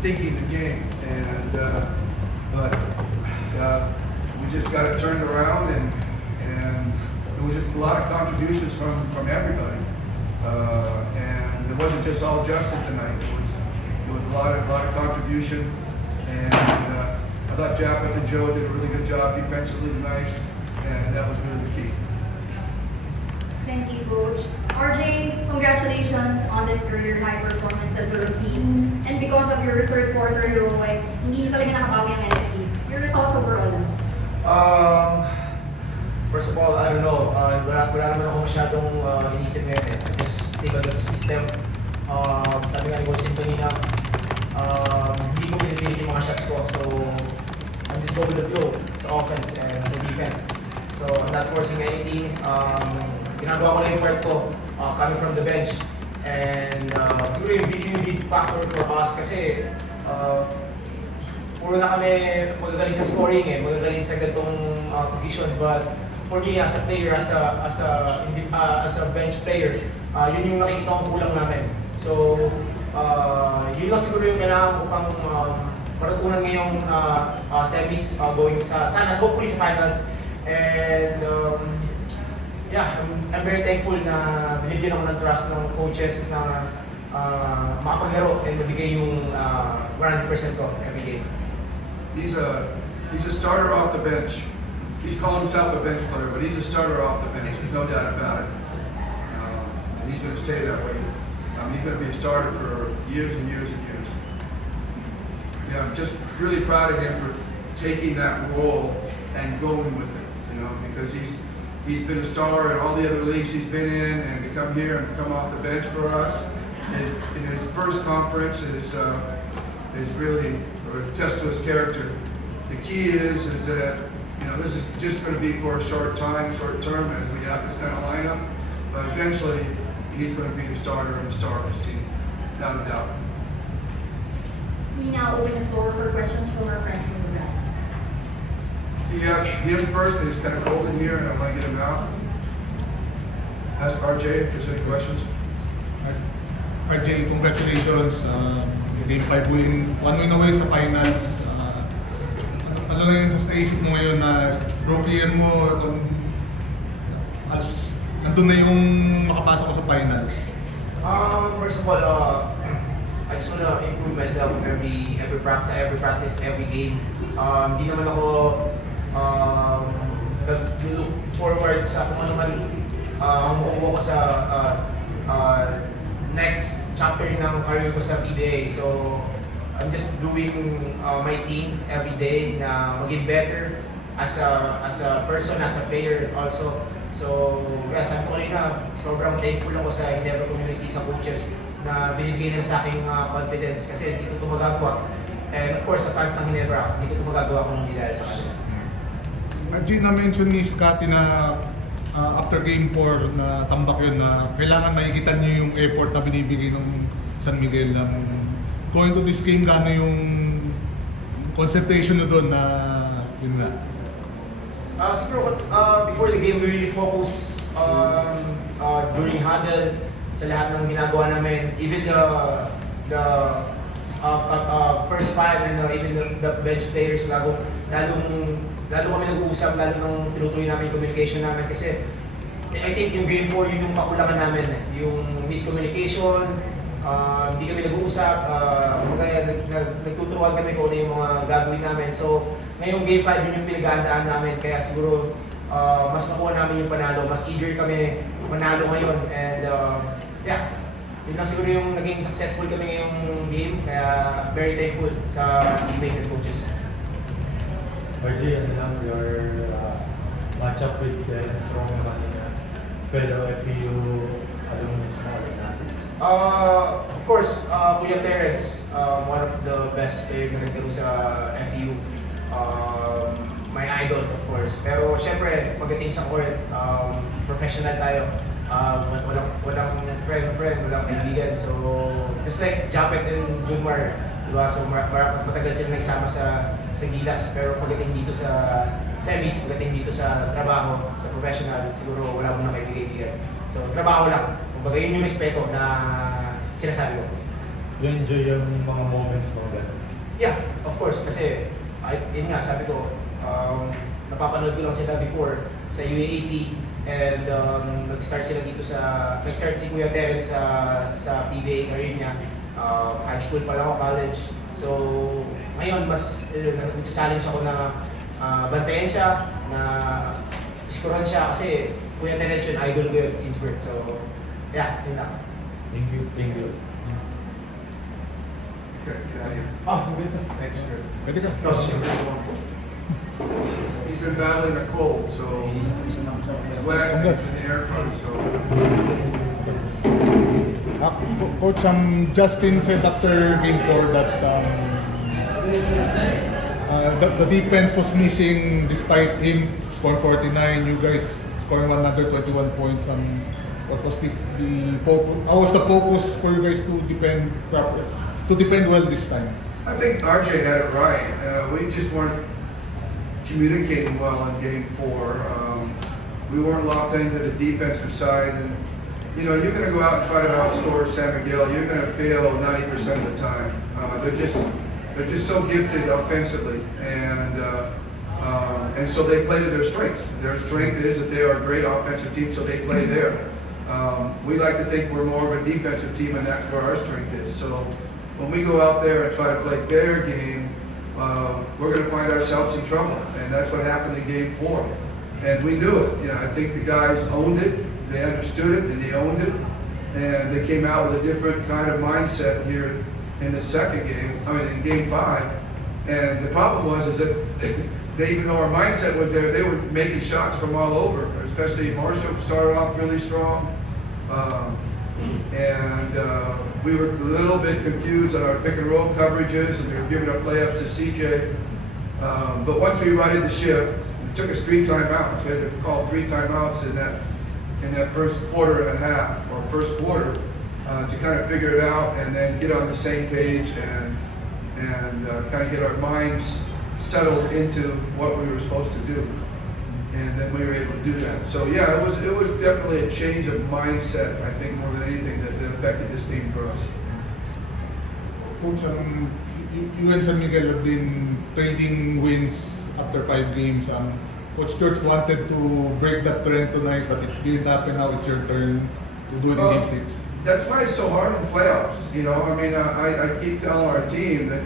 thinking the game, and but we just got it turned around, and there was just a lot of contributions from everybody, and it wasn't just all Justin tonight. There was a lot of contribution, and I thought Japeth and Joe did a really good job defensively tonight, and that was really the key. Thank you, Coach. RJ, congratulations on this career high performance as a rookie. And because of your third quarter heroics, hindi na talaga nakabawi ang SC. Your thoughts overall? First of all, I don't know. Wala naman ako masyadong inisip ngayon eh. I just think of the system. Sabi nga ni Coach Tim kanina, hindi ko pinipili yung mga shots ko. So, I'm just going with the flow sa offense and sa defense. So, I'm not forcing anything. Ginagawa ko lang yung part ko coming from the bench. And siguro yung big factor for us kasi puro na kami magagaling sa scoring eh, magagaling sa ganitong position. But for me as a player, as a bench player, yun yung nakikita kong kulang namin. So yun lang siguro yung kailangan ko pang matutunan ngayong semis going sa sana hopefully sa finals. And yeah, I'm very thankful na binigyan ako ng trust ng coaches na makapaglaro and mabigay yung 100% ko every game. He's a starter off the bench. He's called himself a bench player, but he's a starter off the bench. There's no doubt about it. And he's going to stay that way. He's going to be a starter for years and years and years. Yeah, I'm just really proud of him for taking that role and going with it. You know, because he's been a star in all the other leagues he's been in, and to come here and come off the bench for us in his first conference is really a test to his character. The key is that this is just going to be for a short term, as we have this kind of lineup, but eventually he's going to be the starter and the star of this team, without a doubt. We now open the floor for questions from our friends from the press. He asked him first, and it's kind of cold in here, and I want to get him out. Ask RJ if there's any questions. RJ, congratulations. Game 5 win, one win away sa finals. Ano lang yun sa isip mo ngayon na rookie year mo, as nandun na yung makapasok ko sa finals? First of all, I just wanna improve myself every practice, every game. Di naman ako nag-look forward sa kung ano man ang makukuha ko sa next chapter ng career ko sa PBA. So, I'm just doing my thing every day na maging better as a person, as a player also. So, yeah, sabi ko kanina, sobrang thankful ako sa Ginebra community, sa coaches na binibigay nila sa aking confidence kasi hindi ko ito magagawa. And of course, sa fans ng Ginebra, hindi ko ito magagawa kung hindi dahil sa kanila. RJ, na-mention ni Scotty na after game 4 na tambak yun na kailangan makikita niyo yung effort na binibigay ng San Miguel ng going to this game, gano yung concentration nyo doon na yun na? Siguro before the game, we really focus during huddle sa lahat ng ginagawa namin. Even the first five and even the bench players, lalo kami nag-uusap, lalo nang tinutuloy namin yung communication namin kasi I think yung game 4 yun yung pakulangan namin, yung miscommunication, hindi kami nag-uusap, nagtuturuan kami kung ano yung mga gagawin namin. So ngayong game 5 yun yung pinag-aandaan namin, kaya siguro mas nakuha namin yung panalo, mas eager kami manalo ngayon, and yeah, yun lang siguro yung naging successful kami ngayong game, kaya very thankful sa teammates and coaches. RJ, ano lang, your matchup with Strong kanina, fellow FPU alumnus mo natin? Of course, Kuya Terrence, one of the best players na nagtaro sa FU. My idols, of course. Pero syempre, pagdating sa court, professional tayo. Walang friend, walang kaibigan. So, just like Japeth and Ginebra, diba? So, matagal sila nagsama sa Gilas. Pero pagdating dito sa semis, pagdating dito sa trabaho, sa professional, siguro wala mong kaibigan. So, trabaho lang. Kumbaga yun yung respeto na sinasabi ko. you enjoy yung mga moments mo gano'n? Yeah, of course. Kasi, yun nga, sabi ko, napapanood ko lang sila before sa UAAP and nag-start si Kuya Terence sa PBA career niya. High school pa lang ako, college. So, ngayon, mas nag-challenge ako na bantayan siya, na scorean siya kasi Kuya Terence yun, idol ko yun since birth. So, yeah, yun lang. Thank you. Okay, get out of here. Maganda. Thanks, Chris. Pwede ka. No, sir. He's been battling a cold, so he's wet and in the airport, so. Coach, Justin said after game 4 that the defense was missing despite him scoring 49, you guys scoring 121 points. What was the focus? How was the focus for you guys to defend properly, to defend well this time? I think RJ had it right. We just weren't communicating well in game 4. We weren't locked into the defensive side, and you know, you're going to go out and try to outscore San Miguel. You're going to fail 90% of the time. They're just so gifted offensively, and so they play to their strengths. Their strength is that they are a great offensive team, so they play there. We like to think we're more of a defensive team, and that's where our strength is. So when we go out there and try to play their game, we're going to find ourselves in trouble, and that's what happened in game 4. And we knew it. You know, I think the guys owned it. They understood it, and they owned it, and they came out with a different kind of mindset here in the second game. I mean, in game 5. And the problem was is that they, even though our mindset was there, they were making shots from all over. Especially Marshall started off really strong, and we were a little bit confused on our pick and roll coverages, and we were giving up layups to CJ. But once we righted the ship, it took us 3 timeouts. We had to call 3 timeouts in that first quarter and a half, or first quarter, to kind of figure it out and then get on the same page and kind of get our minds settled into what we were supposed to do. And then we were able to do that. So yeah, it was definitely a change of mindset, I think, more than anything that affected this team for us. Coach, you and San Miguel have been trading wins after 5 games. Coach Kurtz wanted to break that trend tonight, but it didn't happen. Now it's your turn to do it in game 6. That's why it's so hard in playoffs. You know, I mean, I keep telling our team that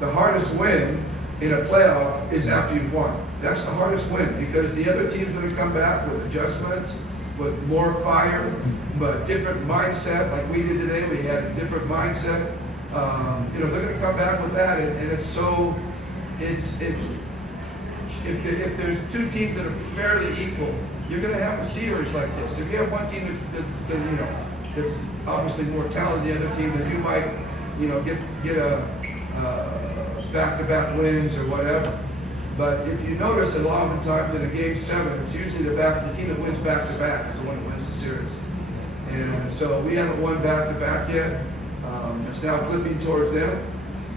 the hardest win in a playoff is after you've won. That's the hardest win, because the other team's going to come back with adjustments, with more fire, but different mindset. Like we did today, we had a different mindset. You know, they're going to come back with that, and it's so, it's. If there's 2 teams that are fairly equal, you're going to have a series like this. If you have one team that you know, that's obviously more talented than the other team, then you might, you know, get a back-to-back wins or whatever. But if you notice, a lot of times in a game 7, it's usually the team that wins back-to-back is the one that wins the series. And so we haven't won back-to-back yet. It's now flipping towards them.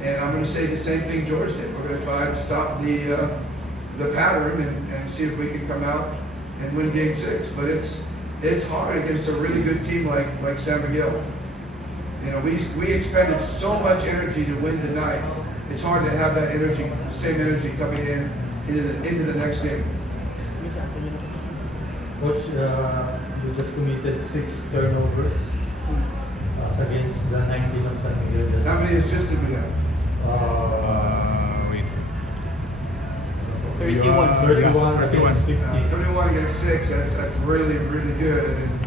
And I'm going to say the same thing George did. We're going to try to stop the pattern and see if we can come out and win game 6. But it's hard against a really good team like San Miguel. You know, we expended so much energy to win tonight. It's hard to have that energy, same energy coming into the next game. Coach, you just committed 6 turnovers against the 19 of San Miguel. How many assists did we have? Wait. 31 against 50. 31 against 6. That's really, really good. And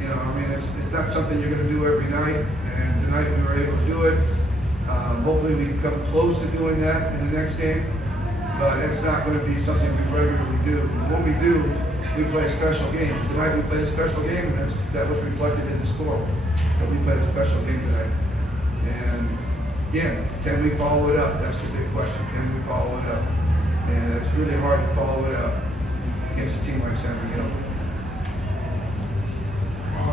you know, I mean, it's not something you're going to do every night. And tonight we were able to do it. Hopefully we can come close to doing that in the next game. But it's not going to be something we regularly do. When we do, we play a special game. Tonight we played a special game, and that was reflected in the score. But we played a special game tonight. And again, can we follow it up? That's the big question. Can we follow it up? And it's really hard to follow it up against a team like San Miguel.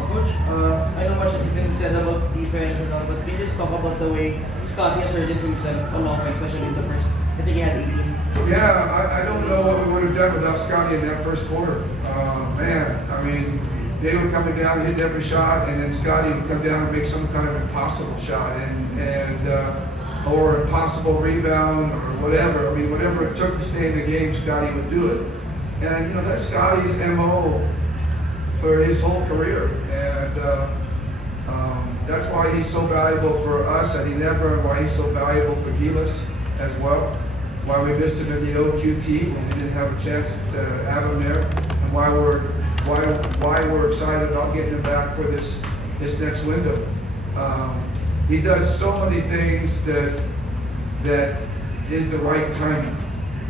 Coach, I know much has been said about defense and all, but can you just talk about the way Scotty asserted himself on offense, especially in the first? I think he had 18. Yeah, I don't know what we would have done without Scotty in that first quarter. Man, I mean, they were coming down, hitting every shot, and then Scotty would come down and make some kind of impossible shot, or impossible rebound, or whatever. I mean, whatever it took to stay in the game, Scotty would do it. And you know, that's Scotty's MO for his whole career, and that's why he's so valuable for us at Ginebra, and why he's so valuable for Gilas as well. Why we missed him in the OQT when we didn't have a chance to have him there, and why we're excited about getting him back for this next window. He does so many things that is the right timing.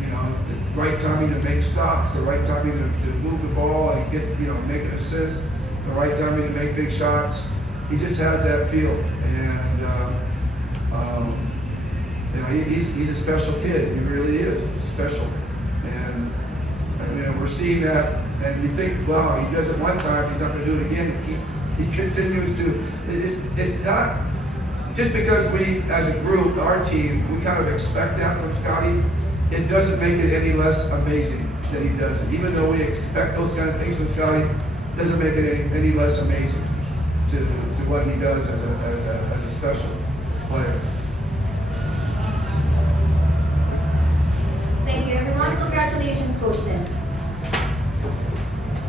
You know, the right timing to make stops, the right timing to move the ball and get, you know, make an assist, the right timing to make big shots. He just has that feel, and you know, he's a special kid. He really is special, and you know, we're seeing that. And you think, wow, he does it one time, he's not going to do it again. He continues to. It's not just because we, as a group, our team, we kind of expect that from Scotty. It doesn't make it any less amazing that he does it. Even though we expect those kind of things from Scotty, it doesn't make it any less amazing to what he does as a special player.